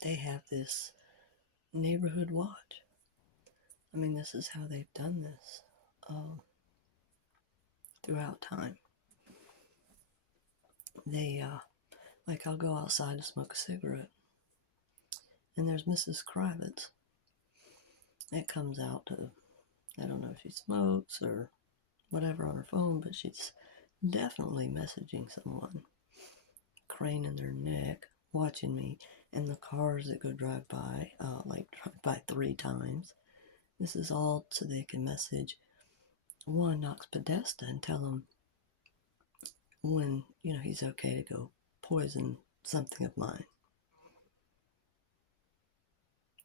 But they have this neighborhood watch. I mean, this is how they've done this throughout time. They, like, I'll go outside to smoke a cigarette, and there's Mrs. Kravitz. It comes out to, I don't know if she smokes or whatever on her phone, but she's definitely messaging someone, craning their neck, watching me, and the cars that go drive by 3 times. This is all so they can message one Nox Podesta and tell him when, he's okay to go poison something of mine.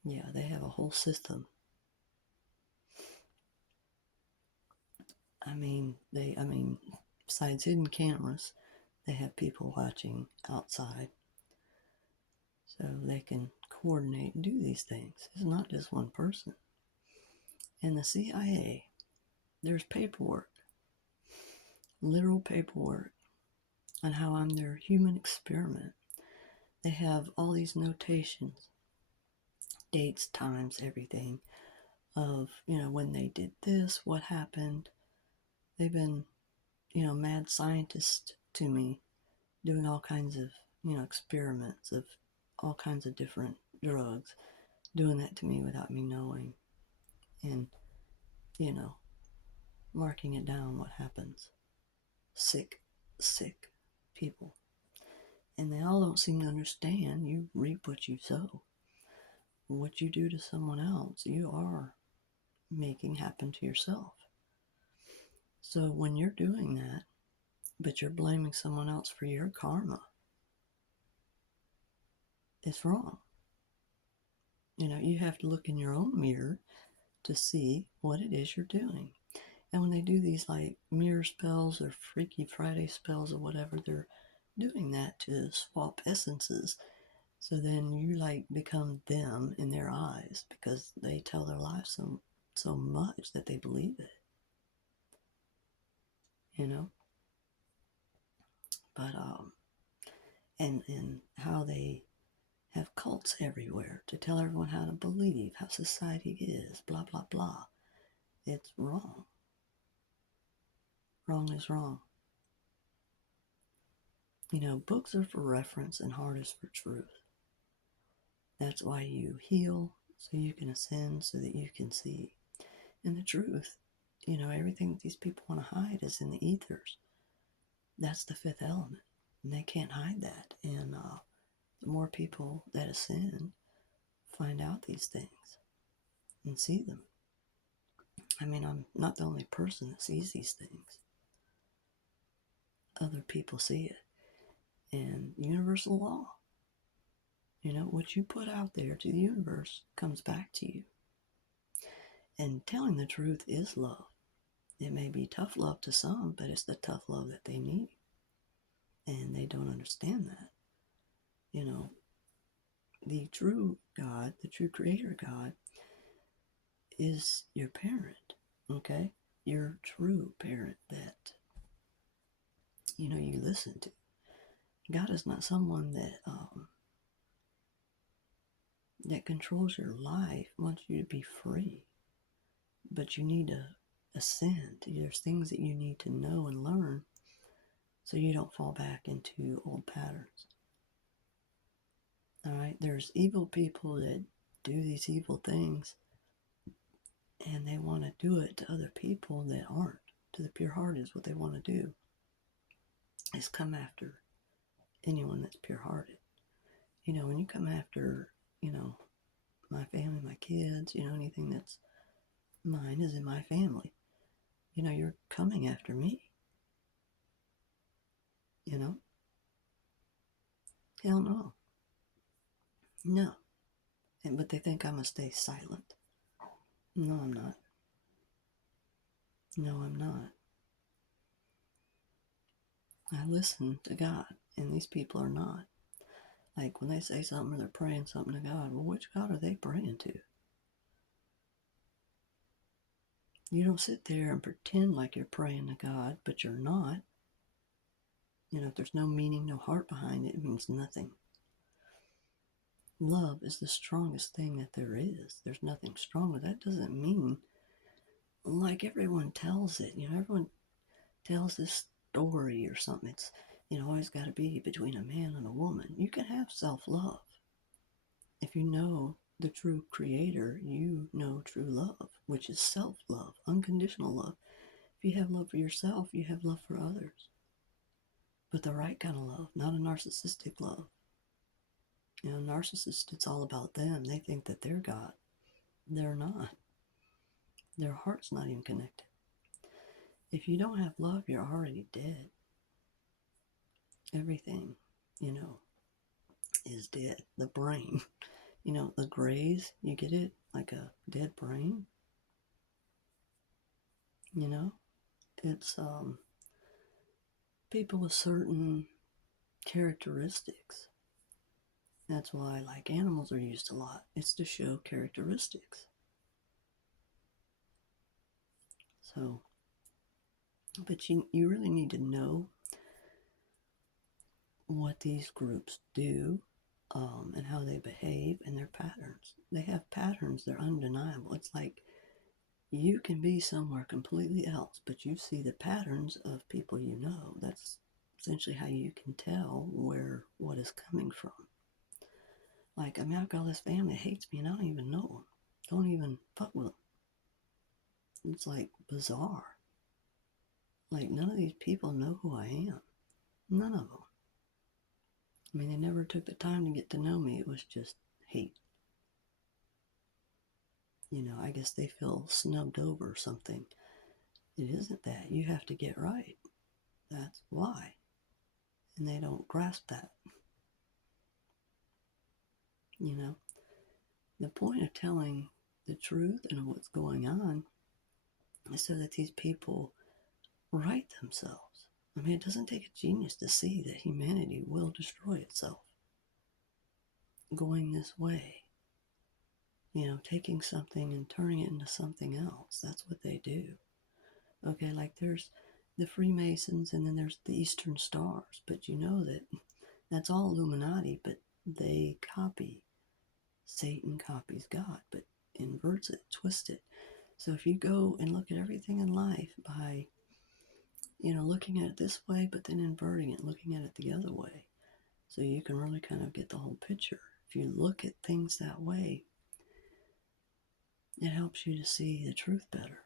Yeah, they have a whole system. Besides hidden cameras, they have people watching outside so they can coordinate and do these things. It's not just one person. In the CIA, there's paperwork, literal paperwork, on how I'm their human experiment. They have all these notations, dates, times, everything of, when they did this, what happened. They've been, mad scientists to me, doing all kinds of, experiments of all kinds of different drugs, doing that to me without me knowing, and, marking it down what happens. Sick people. And they all don't seem to understand you reap what you sow. What you do to someone else, you are making happen to yourself. So when you're doing that, but you're blaming someone else for your karma, it's wrong. You have to look in your own mirror to see what it is you're doing. And when they do these like mirror spells or Freaky Friday spells or whatever, they're doing that to swap essences. So then you like become them in their eyes because they tell their lives so much that they believe it. But and how they have cults everywhere to tell everyone how to believe, how society is, blah blah blah. It's wrong. Wrong is wrong. Books are for reference and heart is for truth. That's why you heal, so you can ascend, so that you can see. And the truth, everything that these people want to hide is in the ethers. That's the fifth element, and they can't hide that. And the more people that ascend find out these things and see them. I'm not the only person that sees these things. Other people see it. And universal law, what you put out there to the universe comes back to you. And telling the truth is love. It may be tough love to some, but it's the tough love that they need. And they don't understand that. The true God, the true creator God, is your parent, okay? Your true parent that, you listen to. God is not someone that controls your life, wants you to be free. But you need to ascend. There's things that you need to know and learn so you don't fall back into old patterns. All right, there's evil people that do these evil things, and they want to do it to other people that aren't. To the pure heart is what they want to do, is come after anyone that's pure hearted. When you come after, my family, my kids, anything that's mine is in my family, you're coming after me. Hell no. No. But they think I'm going to stay silent. No, I'm not. No, I'm not. I listen to God, and these people are not. Like when they say something or they're praying something to God, well, which God are they praying to? You don't sit there and pretend like you're praying to God, but you're not. If there's no meaning, no heart behind it, it means nothing. love is the strongest thing that there is. There's nothing stronger. That doesn't mean, like everyone tells it, everyone tells this story or something. It's, always got to be between a man and a woman. You can have self-love. If you know the true creator, you know true love, which is self-love, unconditional love. If you have love for yourself, you have love for others. But the right kind of love, not a narcissistic love. Narcissists, it's all about them. They think that they're God. They're not. Their heart's not even connected. If you don't have love, you're already dead. Everything, is dead. The brain, the grays, you get it? Like a dead brain. It's people with certain characteristics. That's why, like, animals are used a lot. It's to show characteristics. So, but you really need to know what these groups do, and how they behave and their patterns. They have patterns, they're undeniable. It's like you can be somewhere completely else, but you see the patterns of people you know. That's essentially how you can tell what is coming from. Like, I've got this family that hates me and I don't even know them. Don't even fuck with them. It's like bizarre. Like, none of these people know who I am. None of them. I mean, they never took the time to get to know me. It was just hate. I guess they feel snubbed over or something. It isn't that. You have to get right. That's why. And they don't grasp that. The point of telling the truth and what's going on is so that these people right themselves. I mean, it doesn't take a genius to see that humanity will destroy itself going this way. Taking something and turning it into something else. That's what they do. Okay, like there's the Freemasons and then there's the Eastern Stars, but you know that that's all Illuminati, but they copy. Satan copies God, but inverts it, twists it. So if you go and look at everything in life by, looking at it this way, but then inverting it, looking at it the other way, so you can really kind of get the whole picture. If you look at things that way, it helps you to see the truth better.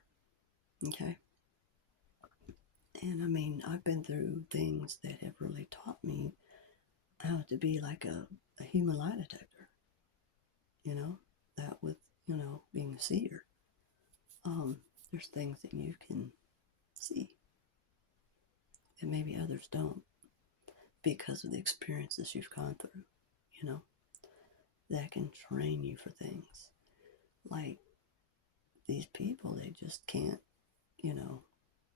Okay? And I mean, I've been through things that have really taught me how to be like a human lie detector. That with, being a seer. There's things that you can see and maybe others don't because of the experiences you've gone through, that can train you for things. Like these people, they just can't,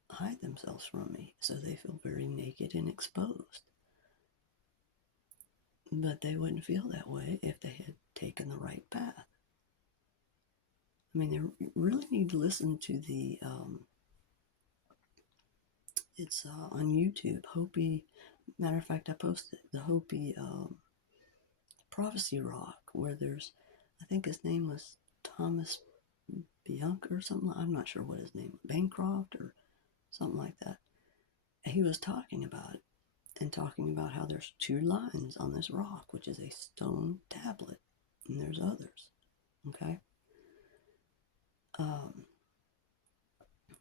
hide themselves from me. So they feel very naked and exposed. But they wouldn't feel that way if they had taken the right path. I mean, they really need to listen to the, it's on YouTube, Hopi, matter of fact, I posted the Hopi Prophecy Rock, where there's, I think his name was Thomas Bianca or something. I'm not sure what his name was, Bancroft or something like that. He was talking about it and talking about how there's two lines on this rock, which is a stone tablet, and there's others. Okay.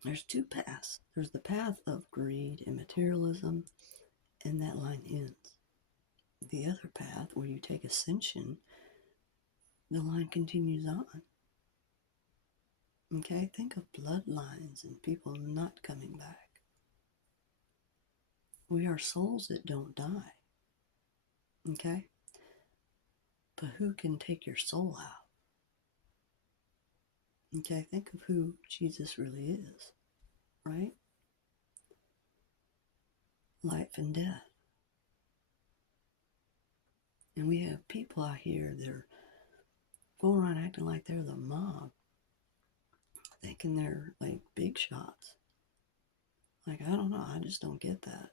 There's two paths. There's the path of greed and materialism, and that line ends. The other path, where you take ascension, the line continues on. Okay, think of bloodlines and people not coming back. We are souls that don't die. Okay? But who can take your soul out? Okay, think of who Jesus really is, right? Life and death. And we have people out here that are going around acting like they're the mob, thinking they're like big shots. Like, I don't know, I just don't get that.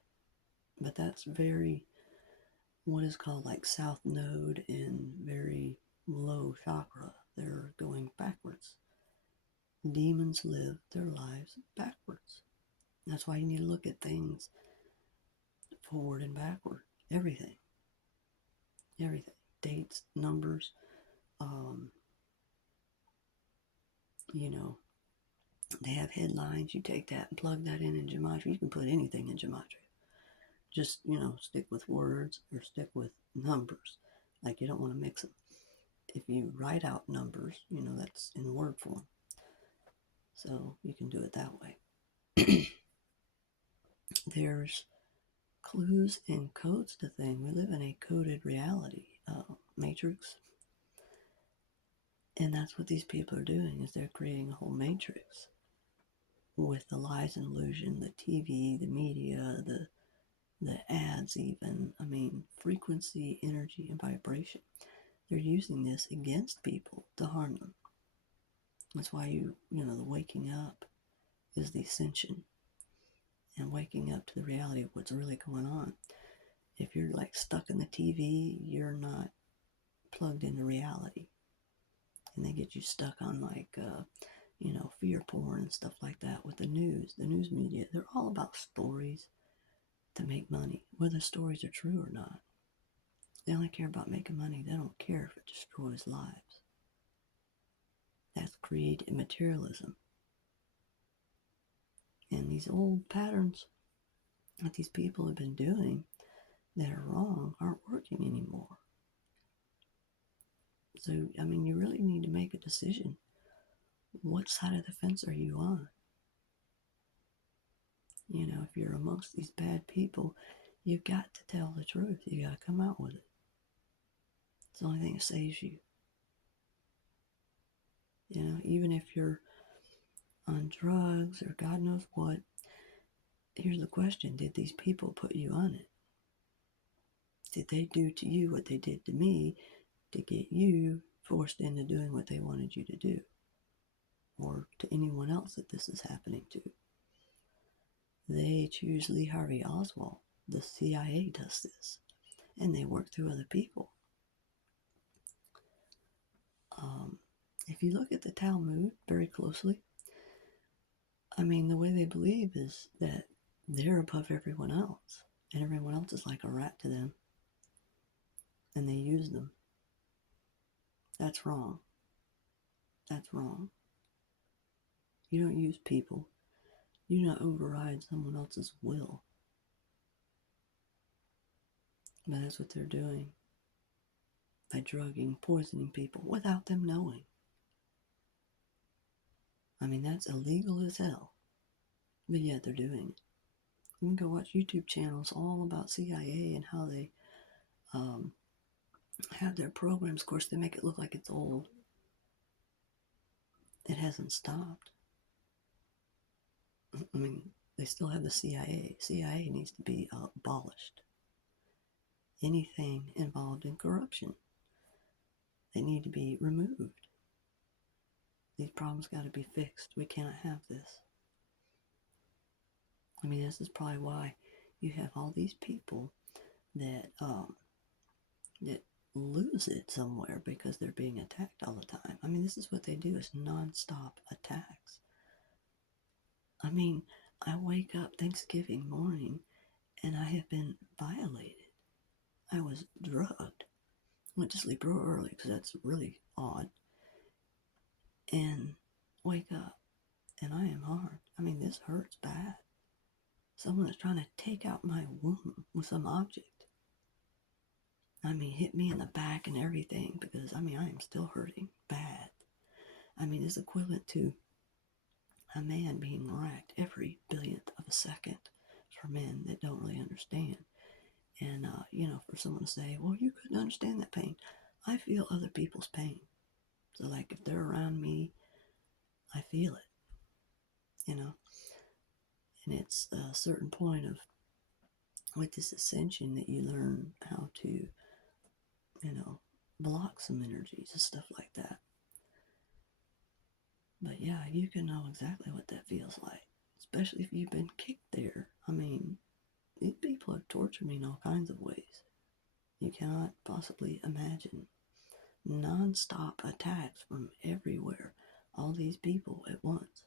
But that's very what is called like South Node and very low chakra. They're going backwards. Demons live their lives backwards. That's why you need to look at things forward and backward. Everything. Everything. Dates, numbers, you know, they have headlines. You take that and plug that in gematria. You can put anything in gematria. Just, stick with words or stick with numbers. Like, you don't want to mix them. If you write out numbers, that's in word form. So you can do it that way. There's clues and codes to things. We live in a coded reality matrix. And that's what these people are doing, is they're creating a whole matrix with the lies and illusion, the TV, the media, the ads even. I mean, frequency, energy, and vibration. They're using this against people to harm them. That's why the waking up is the ascension, and waking up to the reality of what's really going on. If you're like stuck in the TV, you're not plugged into reality. And they get you stuck on like, fear porn and stuff like that with the news media. They're all about stories to make money, whether stories are true or not. They only care about making money. They don't care if it destroys lives. That's greed and materialism. And these old patterns that these people have been doing that are wrong aren't working anymore. So, you really need to make a decision. What side of the fence are you on? If you're amongst these bad people, you've got to tell the truth. You got to come out with it. It's the only thing that saves you. Even if you're on drugs or God knows what, here's the question. Did these people put you on it? Did they do to you what they did to me to get you forced into doing what they wanted you to do? Or to anyone else that this is happening to? They choose Lee Harvey Oswald. The CIA does this. And they work through other people. If you look at the Talmud very closely, the way they believe is that they're above everyone else. And everyone else is like a rat to them. And they use them. That's wrong. That's wrong. You don't use people. You don't override someone else's will. But that's what they're doing. By drugging, poisoning people without them knowing. That's illegal as hell. But yet they're doing it. You can go watch YouTube channels all about CIA and how they have their programs. Of course, they make it look like it's old. It hasn't stopped. They still have the CIA. CIA needs to be abolished. Anything involved in corruption, they need to be removed. These problems got to be fixed. We cannot have this. This is probably why you have all these people that lose it somewhere because they're being attacked all the time. This is what they do, is non-stop attacks. I wake up Thanksgiving morning and I have been violated. I was drugged. Went to sleep real early because that's really odd. And wake up and I am harmed. This hurts bad. Someone is trying to take out my womb with some object. Hit me in the back and everything because, I am still hurting bad. It's equivalent to a man being racked every billionth of a second for men that don't really understand. And, for someone to say, well, you couldn't understand that pain. I feel other people's pain. So, like, if they're around me, I feel it, And it's a certain point of, with this ascension, that you learn how to, block some energies and stuff like that. But yeah, you can know exactly what that feels like, especially if you've been kicked there. These people have tortured me in all kinds of ways. You cannot possibly imagine non-stop attacks from everywhere, all these people at once,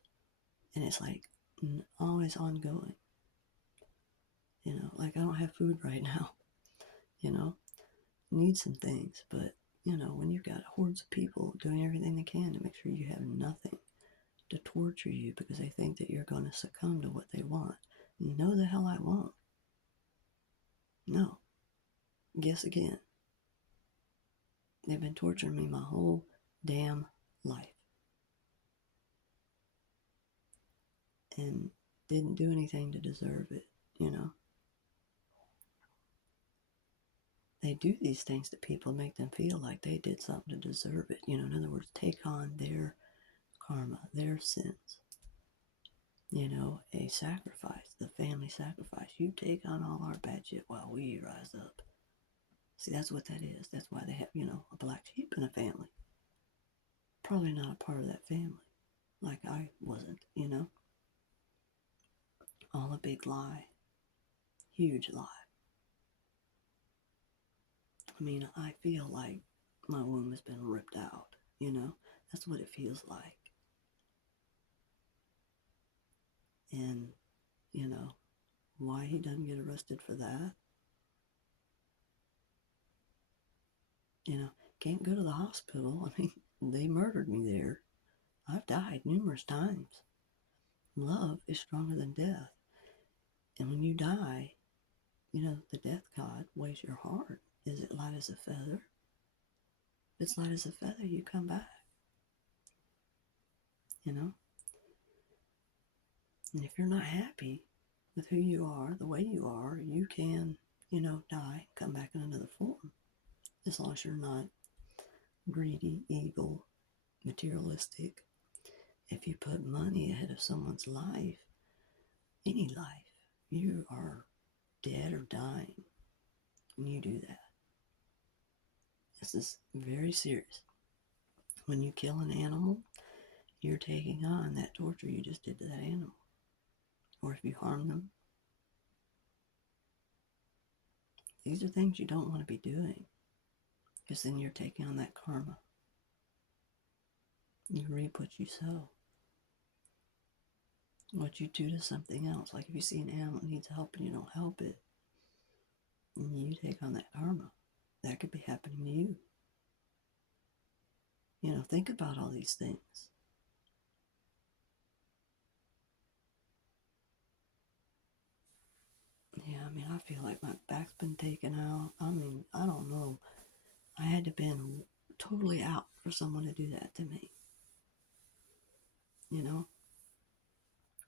and it's like always ongoing. Like I don't have food right now. you know Need some things, but when you've got hordes of people doing everything they can to make sure you have nothing to torture you because they think that you're going to succumb to what they want. No, the hell I won't. No. Guess again. They've been torturing me my whole damn life. And didn't do anything to deserve it. They do these things to people, make them feel like they did something to deserve it. In other words, take on their karma, their sins. A sacrifice, the family sacrifice. You take on all our bad shit while we rise up. See, that's what that is. That's why they have, a black sheep in a family. Probably not a part of that family. Like I wasn't. All a big lie. Huge lie. I mean, I feel like my womb has been ripped out. That's what it feels like. And, why he doesn't get arrested for that? Can't go to the hospital. I mean, they murdered me there. I've died numerous times. Love is stronger than death. And when you die, the death god weighs your heart. Is it light as a feather? If it's light as a feather, you come back. And if you're not happy with who you are, the way you are, you can, die, come back in another form. As long as you're not greedy, evil, materialistic. If you put money ahead of someone's life, any life, you are dead or dying when you do that. This is very serious. When you kill an animal, you're taking on that torture you just did to that animal. Or if you harm them, these are things you don't want to be doing, because then you're taking on that karma. You reap what you sow. What you do to something else, like if you see an animal that needs help and you don't help it, and you take on that karma. That could be happening to you. Think about all these things. Yeah, I mean, I feel like my back's been taken out. I mean, I don't know. I had to been totally out for someone to do that to me.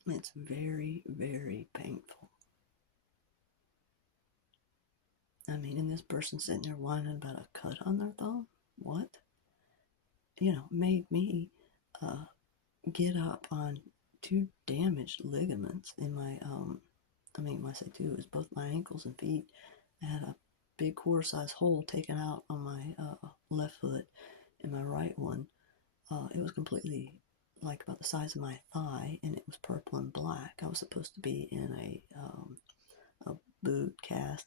It's very, very painful. I mean, and this person sitting there whining about a cut on their thumb? What? Made me get up on two damaged ligaments in my, when I say two, it was both my ankles and feet. I had a big quarter-size hole taken out on my left foot, and my right one, it was completely like about the size of my thigh, and it was purple and black. I was supposed to be in a boot cast,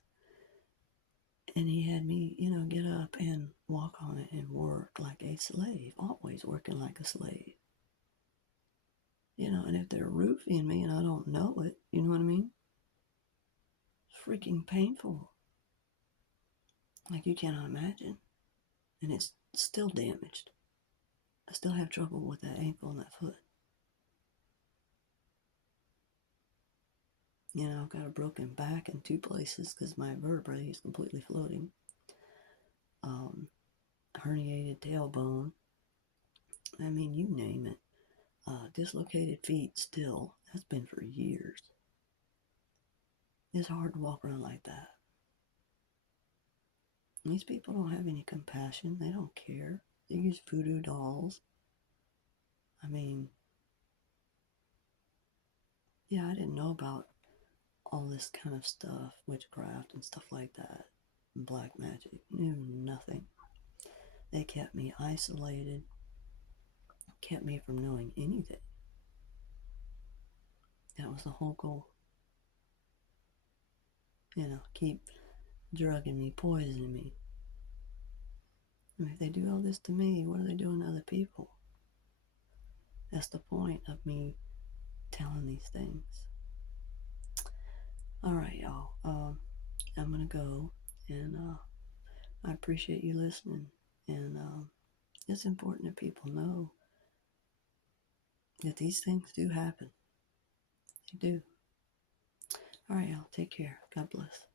and he had me, get up and walk on it and work like a slave, always working like a slave. And if they're roofing me and I don't know it, you know what I mean? It's freaking painful. Like you cannot imagine. And it's still damaged. I still have trouble with that ankle and that foot. I've got a broken back in two places because my vertebrae is completely floating. Herniated tailbone. I mean, you name it. Dislocated feet still. That's been for years. It's hard to walk around like that. And these people don't have any compassion. They don't care. They use voodoo dolls. I mean, yeah, I didn't know about all this kind of stuff, witchcraft and stuff like that, and black magic. Knew nothing. They kept me isolated, kept me from knowing anything. That was the whole goal. Keep drugging me, poisoning me. I mean, if they do all this to me, what are they doing to other people? That's the point of me telling these things. All right, y'all. I'm going to go, and I appreciate you listening. And it's important that people know that these things do happen. They do. All right, y'all. Take care. God bless.